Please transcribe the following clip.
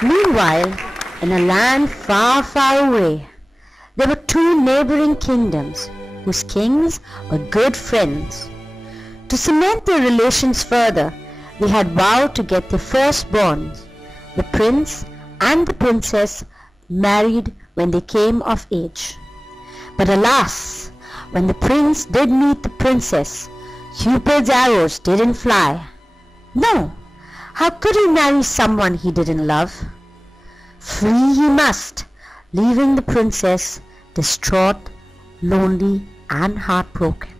Meanwhile, in a land far, far away, there were two neighboring kingdoms whose kings were good friends. To cement their relations further, they had vowed to get their firstborns, the prince and the princess, married when they came of age. But alas, when the prince did meet the princess, Cupid's arrows didn't fly. No, how could he marry someone he didn't love? Flee he must, leaving the princess distraught, lonely, and heartbroken.